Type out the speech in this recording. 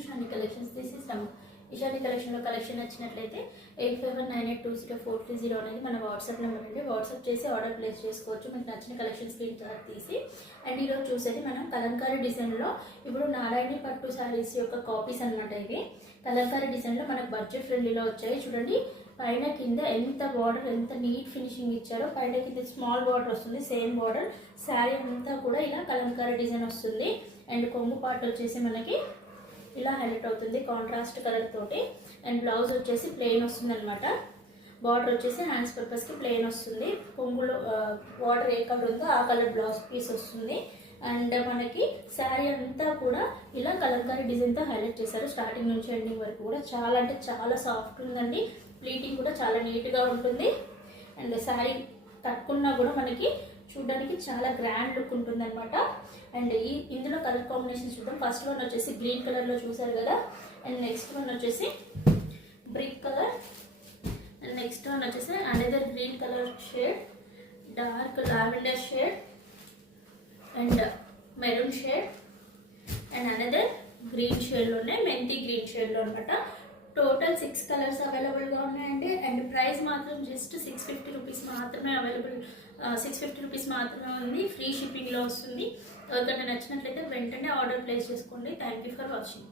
Ishani collections. This is Ishani కలెక్షన్లో collection నచ్చినట్లయితే 8598204330 అనేది మన వాట్సాప్ నెంబర్ అండి. వాట్సాప్ చేసి ఆర్డర్ ప్లేస్ చేసుకోవచ్చు మీకు నచ్చిన కలెక్షన్ స్క్రీన్ షాట్ తీసి. అండ్ ఈరోజు చూసేది మనం కలంకారీ డిజైన్లో ఇప్పుడు నారాయణి పట్టు శారీస్ యొక్క కాపీస్ అనమాట. ఇవి కలంకారీ డిజైన్లో మనకు బడ్జెట్ ఫ్రెండ్లీలో వచ్చాయి. చూడండి పైన కింద ఎంత బార్డర్ ఎంత నీట్ ఫినిషింగ్ ఇచ్చారో. పైన కింద స్మాల్ బార్డర్ వస్తుంది, సేమ్ బార్డర్. శారీ అంతా కూడా ఇలా కలంకారీ డిజైన్ వస్తుంది. అండ్ కొంగు పార్ట్ వచ్చేసి మనకి ఇలా హైలైట్ అవుతుంది కాంట్రాస్ట్ కలర్ తోటి. అండ్ బ్లౌజ్ వచ్చేసి ప్లెయిన్ వస్తుంది అనమాట. బార్డర్ వచ్చేసి హ్యాండ్స్ పర్పస్కి ప్లెయిన్ వస్తుంది. కొంగులో బార్డర్ ఏ కలర్ ఉందో ఆ కలర్ బ్లౌజ్ పీస్ వస్తుంది. అండ్ మనకి శారీ అంతా కూడా ఇలా కలంకారీ డిజైన్తో హైలైట్ చేశారు. స్టార్టింగ్ నుంచి ఎండింగ్ వరకు కూడా చాలా అంటే చాలా సాఫ్ట్ ఉందండి. ప్లీటింగ్ కూడా చాలా నీట్గా ఉంటుంది. అండ్ శారీ కట్టుకున్నా కూడా మనకి చూడడానికి చాలా గ్రాండ్ లుక్ ఉంటుంది అనమాట. అండ్ ఇందులో కలర్ కాంబినేషన్ చూద్దాం. ఫస్ట్ వన్ వచ్చేసి గ్రీన్ కలర్లో చూసారు కదా. అండ్ నెక్స్ట్ వన్ వచ్చేసి brick colour. And next one వచ్చేసి another green colour shade, dark lavender shade and maroon shade and another green షేడ్లోనే మెంతి గ్రీన్ షేడ్లో అనమాట. టోటల్ 6 కలర్స్ అవైలబుల్గా ఉన్నాయండి. అండ్ ప్రైస్ మాత్రం జస్ట్ 650 రూపీస్ మాత్రమే అవైలబుల్. 650 రూపీస్ మాత్రమే ఉంది. ఫ్రీ షిప్పింగ్లో వస్తుంది. ఎవరికైనా నచ్చినట్లయితే వెంటనే ఆర్డర్ ప్లేస్ చేసుకోండి. Thank you for watching.